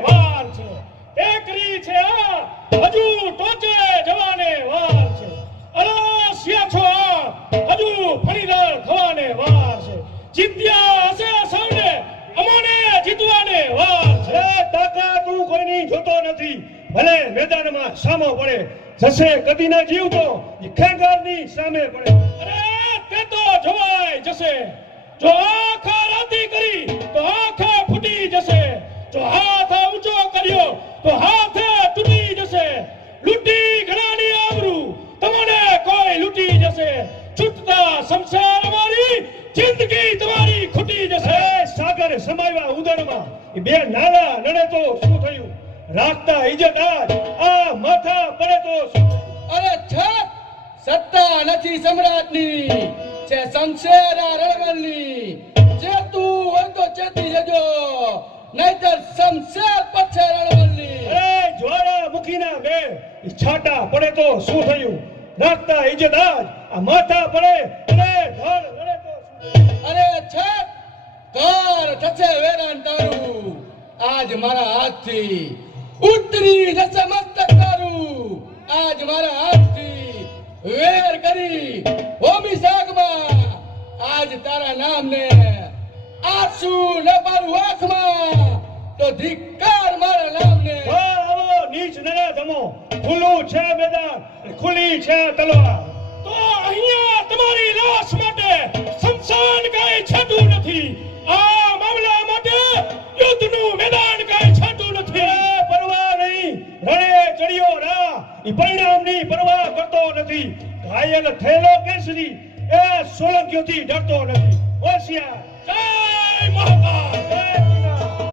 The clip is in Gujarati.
વાર છે ટેકરી છે હજુ ટોચે જવાને વાર છે અરસિયા છો હજુ ફણીદાર થવાને વાર છે જીત્યા હશે સૌને અમોને જીતવાને વાર છે તાકાત તું કોઈની જોતો નથી ભલે મેદાનમાં સામો પડે જશે કદી ના જીવતો એ ખેંગારની સામે પડે અરે તે તો જોવાય જશે જો આખા રાતી કરી તો આખા ફૂટી જશે જો હાથ ઊંચો કર્યો તો હાથ તૂટી જશે લૂંટી ઘણાની આબરૂ તમને કોઈ લૂંટી જશે છૂટતા સંસાર અમારી જિંદગી તમારી ખૂટી જશે સાગર સમાવ્યા ઉદરમાં એ બે નાલા નડે તો શું થયું રાખતા ઇજ્જત આ માથા પડે તો શું અરે છત સત્તા નથી સમ્રાટની છે શમશેરા રણવલની જે તું હોય તો ચેતી જજો નહીતર શમશેર પડશે રણવલની અરે જ્વાળા મુખીના મેળ ઈ છાટા પડે તો શું થયું રાખતા ઇજ્જત આ માથા પડે અને ધડ લડે તો શું અરે છત ઘર થશે વેરાન તારું આજ મારા હાથથી ઉતરી જશે મસ્તક તારું આજ મારા હાથથી વેર કરી હોમી સાગમાં આજ તારા નામને આંસુ ન પાડું આંખમાં તો ધિક્કાર મારા નામને આવો નીચ નરે ધમો ખુલ્લું છે મેદાન ખુલ્લી છે તલવાર તો અહીંયા તમારી લાશ માટે શમશાન કાંઈ છાટું નથી આ મામલા માટે યુદ્ધનું મેદાન કાંઈ છાટું નથી પરવા નહીં રણે ચડ્યો રા ઈ પરિણામની પરવા કરતો નથી ઘાયલ થયેલો કેસરી એ સોલંકીઓથી ડરતો નથી હોશિયાર